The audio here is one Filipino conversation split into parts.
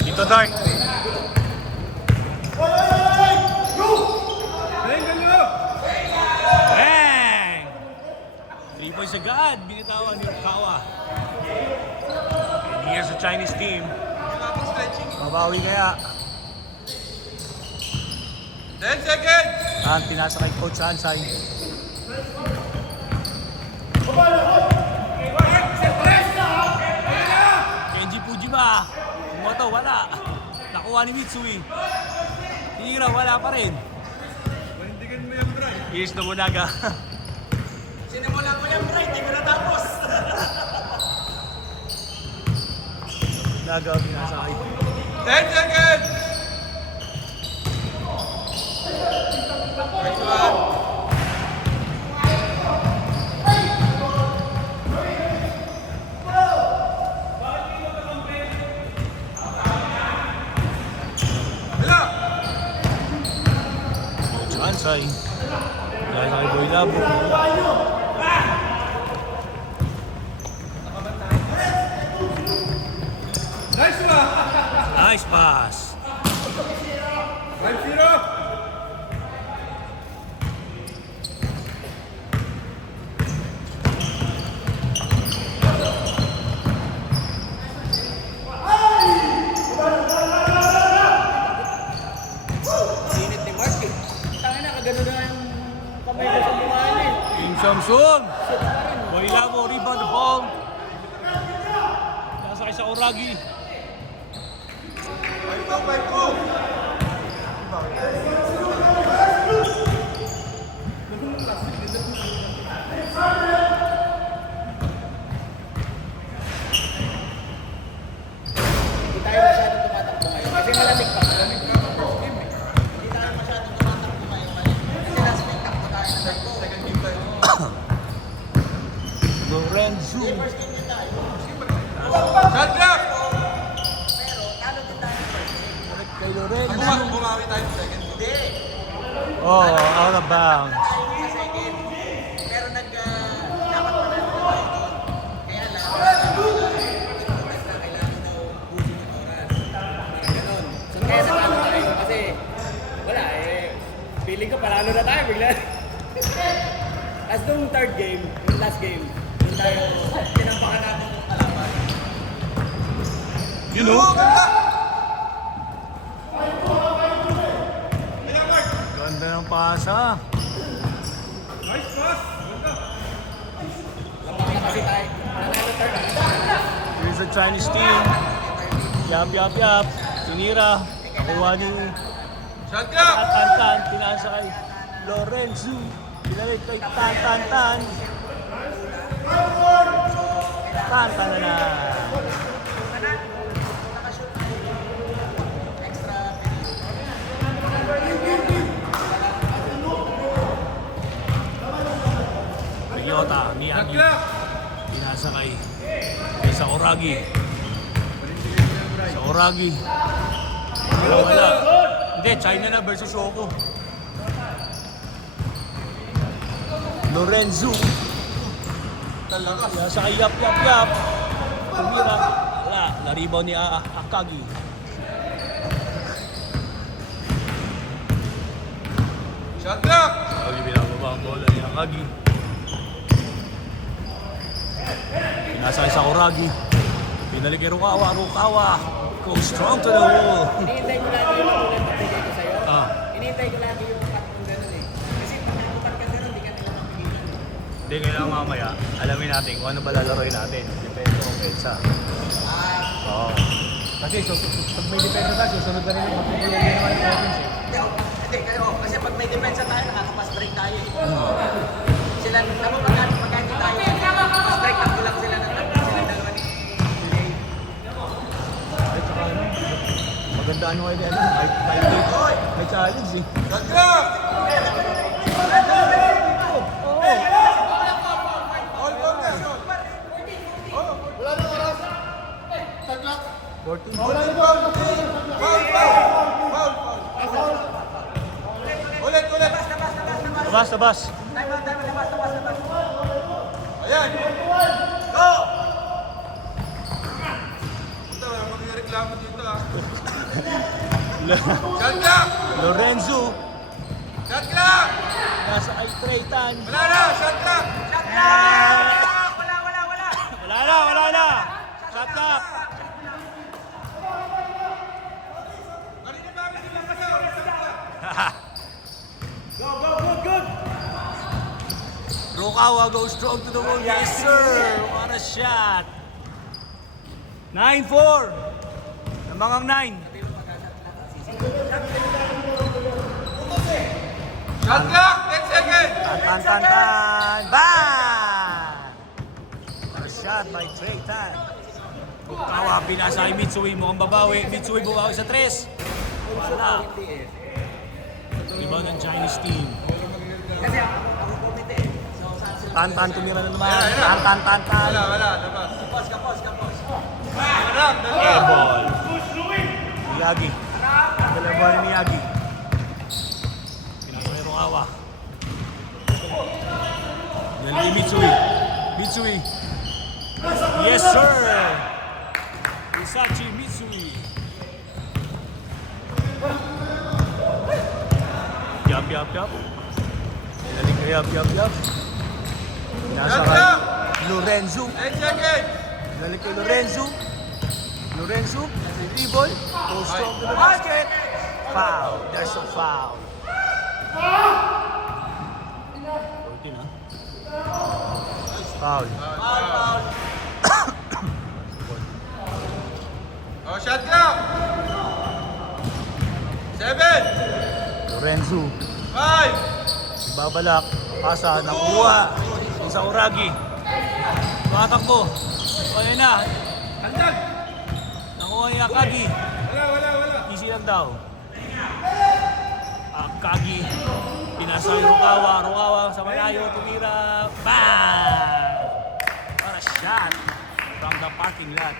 Dito, Dark. Bang! 3 points agad. Binitawan ni Kawa. And here's the Chinese team. Mabawi kaya. 10 seconds! Tinasa kay Coach Ansay. Kenji Fujiba. Moto, wala. Nakuha ni Mitsui. Tira, wala pa rin. Panindigan mo yung Bray. Here's Nobunaga. Sinimulan ko yung Bray, hindi ko natapos. Nobunaga, binasa kay 10 seconds! Next one. Coach Ansay. Dahil kay Boy Labo. Nice one! Nice pass. 5-0! Sinit ni Mark eh. Tangin na, kagano na yung kamay ko sa mukha niya eh. Team Samsung. Boy Labo, rebound the ball. Nasa kay sa Oragi. 5-2! Hindi tayo masyadong tumatakbo ngayon. Kasi malamig pa. Malamig pa. Hindi tayo masyadong tumatakbo ngayon. Kasi last week takbo tayo na takbo. Second game tayo. Lorenzo. First game din tayo. Shot clock! Pero talo din tayo. Kay Lorenzo. Bumawi tayo sa second game. Hindi. Oh, out of bounds. Sa second. Pero dapat pa natin tayo doon. Kaya lang, oras na kailangan daw busin ng oras. Parang ganun. So kaya natalo tayo kasi wala eh. Feeling ko palalo na tayo bigla. As nung third game, yung last game, doon tayo tinampakan natin yung kalaban. You know? Ganda ng pasa. Nice pass! Lapak na kasi tayo. Nanalo third. Here's the Chinese team. Yap. Tinira. Nakuha ni Shot clock! Tan. Pinasa kay Lorenzo. Pinalit kay Tan. Tan na. Extra Toyota, Shot Miyagi. clock! Pinasa kay sa Oragi. Sa Oragi. Wala. Hindi, China na versus Shoko. Lorenzo. Talaga. Pinasa kay Yap. Tumira. Wala. Na-rebound ni Akagi. Shot clock! Akagi binababa ang bola ni Akagi. Pinasa kay sa Oragi. Pinalik kay Rukawa. Go strong to the wall. Hinihintay ko lagi yung matulad na bigay ko sa'yo. Hinihintay ko lagi yung cut kung gano'n eh. Kasi pag nakupat ka gano'n, di ka nila mapigilan. Hindi, kailangan mamaya, alamin natin kung ano ba lalaroin natin. Depende kung petsa. Oo. Kasi pag may depensa tayo, susunod na rin yung magpipilihan naman yung offense eh. Kasi pag may depensa tayo, nakakapass break tayo eh. Sila, naman pagkakit tayo, pass break takbo lang sila ng takbo. Sila dalawa ni Jay. At saka ano, maganda ano kayo ano, may challenge eh. Shot clock! Oo. labas. Time out, labas. Ayan! Go! Ito, wala mo reklamo dito ah. Shot clock! Lorenzo. Shot clock! Nasa ay Treytan. Wala na! Shot clock! Wala. Wala na. Shot up. Kanina ba kami sila kayo? Good. Rukawa goes strong to the wall. Yes, sir. What a shot. 9-4. Namangang 9. Shot clock! 10 seconds! Tan. Bang! What a shot by Treytan. Rukawa pinasa kay Mitsui. Mukhang babawi. Mitsui bumawi sa 3. Wala. Rebound ng Chinese team. Kasi ako komite eh. Tan tumira na naman. Ayan. Tan. Wala, labas. Kapos. Harap, dalawa! Airball. Miyagi. Dalawa ni Miyagi. Pinasa ni Rukawa. Nali Mitsui. Yes, sir. Hisachi Mitsui. Yup. Nalik ka yup. Nasa Shot kay clock! Lorenzo. 10 seconds! Nalik kay Lorenzo. Dribble. Goes strong to the basket. Foul. There's a foul. 14 ha? Foul. Foul. Oh, shot clock! 7! Lorenzo. 5! Babalak. Pasa. Nakuha. Sa Uragi. Tumatakbo. Wala na. Tandag! Nakuha ni Akagi. Wala. Easy lang daw. Akagi. Pinasa yung Rukawa sa malayo. Tumira. Bang! What a shot from the parking lot.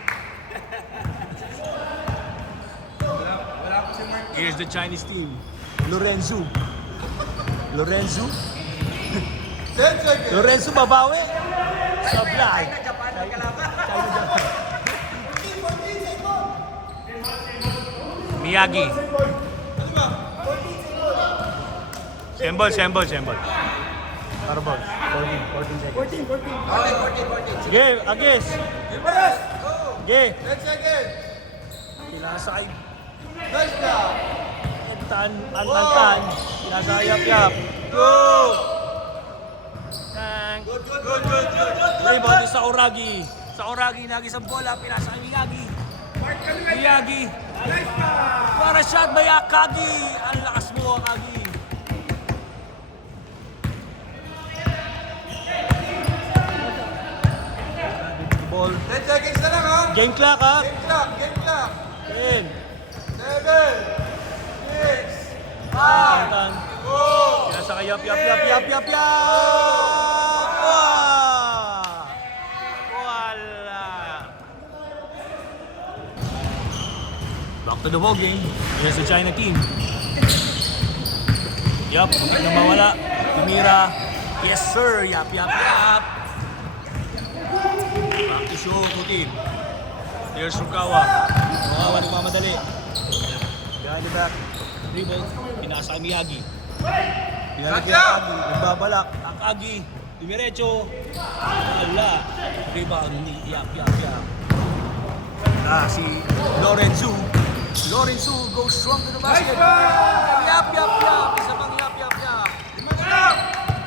Wala ko si Mark. Here's the Chinese team. Lorenzo. 10 seconds! Lorenzo babawi. Sablay. Japan ang kalaban. Miyagi. Ano ba? Sembol. Carbon. 14 seconds. 14. Sige, Agis. Yes! Sige. 10 seconds! Pinasa kay Nice job! Tan. Pinasa kay Yap. Go! Tang. Good. Rebound sa Uragi. Nagis ang bola. Pinasa kay Miyagi. Para shot by Akagi. Ang lakas mo, Akagi. Ball. 10 seconds na lang ha! Game clock, ha? Game clock! 10. 7! 6! Tan. 4! Pinasa kay Yap. Wala. Back to the ball game. Here's the China team. Yap, hindi na mawala. Tumira. Yes, sir. Yap. Back to Shoko team. Here's Rukawa. Rukawa nagmamadali. Behind the back. Dribble. Pinasa kay Miyagi. Pinasa kay Akagi. Nagbabalak. Akagi. Dumiretso. Wala. Rebound ni Yap. Si Lorenzo goes strong to the basket. Yap. Isa pang yap. 5 na lang!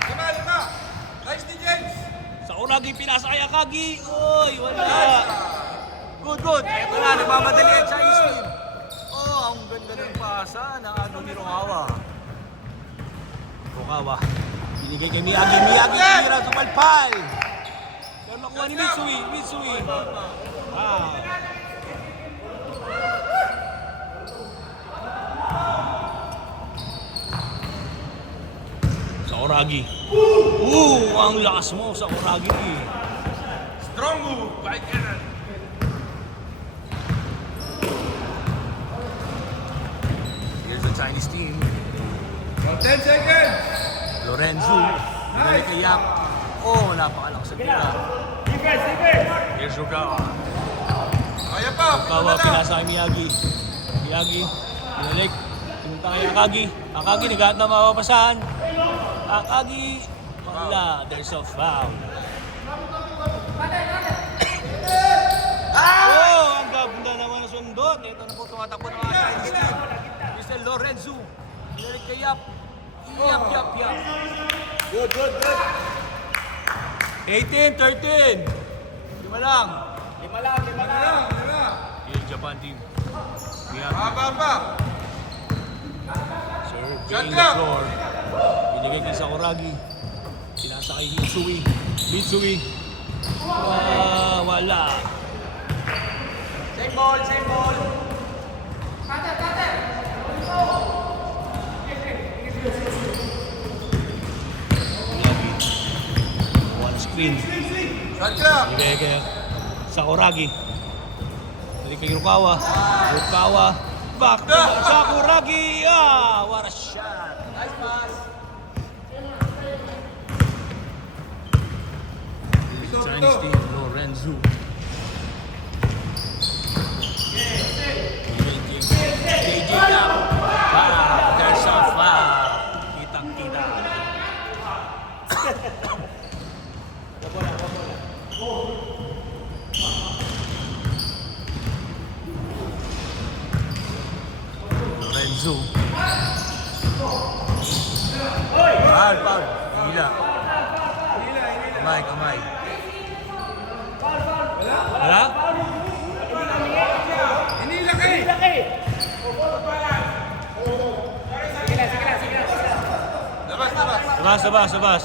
5! Nice ni James! Sa Uragi, pinasa kay Akagi. Oy, wala. Good. Eto na, nagmamadali ang Chinese team. Oh, ang ganda ng pasa ng ni Rukawa. Binigay kay Miyagi. Tumira, sumalpal. Pero nakuha ni Mitsui. Sa Uragi. Ang lakas mo sa Uragi. Strong move by Kenan. Here's the Chinese team. 10 seconds! Lorenzo. Binalik kay Yap. Oh, napakalakas sa tira. Here's Rukawa. Kaya pa. Rukawa, pinasa kay Miyagi. Miyagi, binalik. Pinunta kay Akagi. Akagi, naghahanap na mapapasahan. Akagi, wala. There's a foul. Oh, ang gabunda naman na sundot. Ito na po tumatakbo ng mga Chinese team. Mr. Lorenzo. Binalik kay Yap. Yap. Good. 18, 13. Lima lang. Lima lang. Yung Japan team. Miyagi. Pa. Surveying Shot the clock. floor. Binigay kay Sakuragi. Pinasa kay Mitsui. Wala. Same ball. One screen. Shot clock. Binigay kay Sakuragi. Balik kay Rukawa. Back to Sakuragi. What a shot. Nice pass. Chinese team, Lorenzo. JJ Yap. There's a foul. Kitang-kita. Lorenzo. Foul. Hila. Kamay. Wala? Hindi laki. Labas.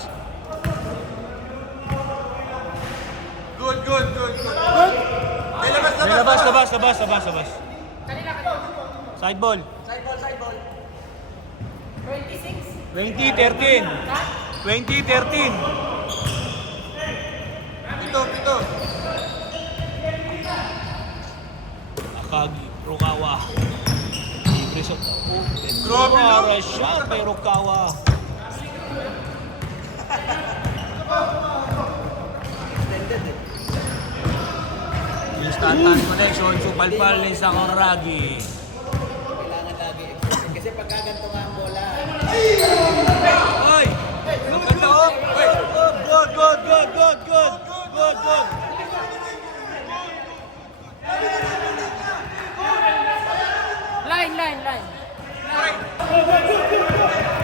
Good. Ay, labas. Side ball. Side ball. 2013. Pito. Akagi, Rukawa. Libre shot. Grabe, no? What a shot kay Rukawa. Instant connection, supalpal ni Sakuragi. Kailangan lagi exercise. Kasi pag gaganto nga ang bola, Oy! Maganda oh! Good! Line.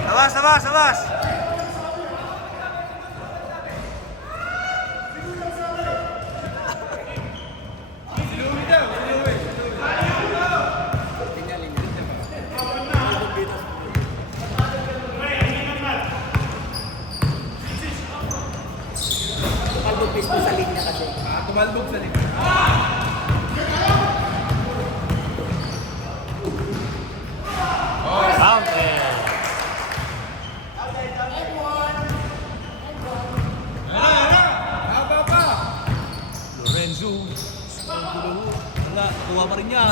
Labas! palbog mismo sa linya kasi. Tumalbog sa likod. Fountain. Haba pa. Lorenzo. Wala, kuha pa rin niya.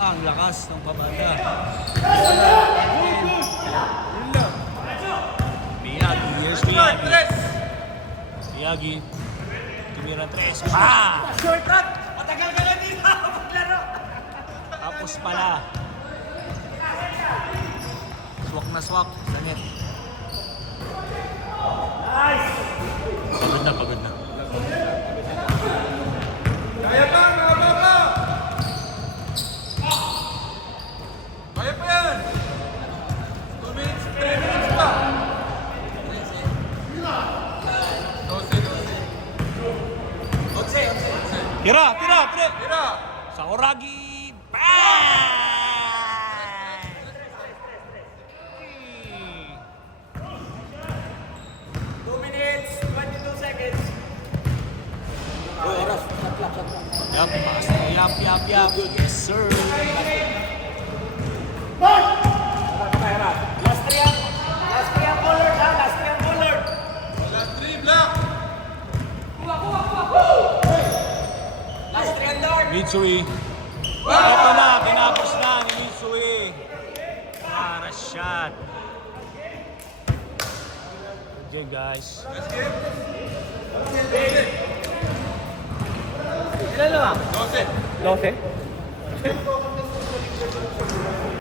Ang lakas ng pamanda. Miyagi, here's Miyagi. Tres. Miyagi. Tumira 3. Short track! Matagal ka na dito maglaro! Tapos pala. Swak na swak. Sangit. Pagod na. Kaya pa, haba pa. Kaya pa yan. 2 minutes, 3 minutes pa. 12. Tira! Tira. Sakuragi! Bang! 2 minutes, 22 seconds. Oras, shot clock. Yap. Yes, sir. Last three ang forward ha, last three ang forward. Last 3, block. Last three ang dart. Mitsui. Ito na, tinapos na ni Mitsui. Para shot. game, guys. Last game. Ilan lang ah? 12. 12?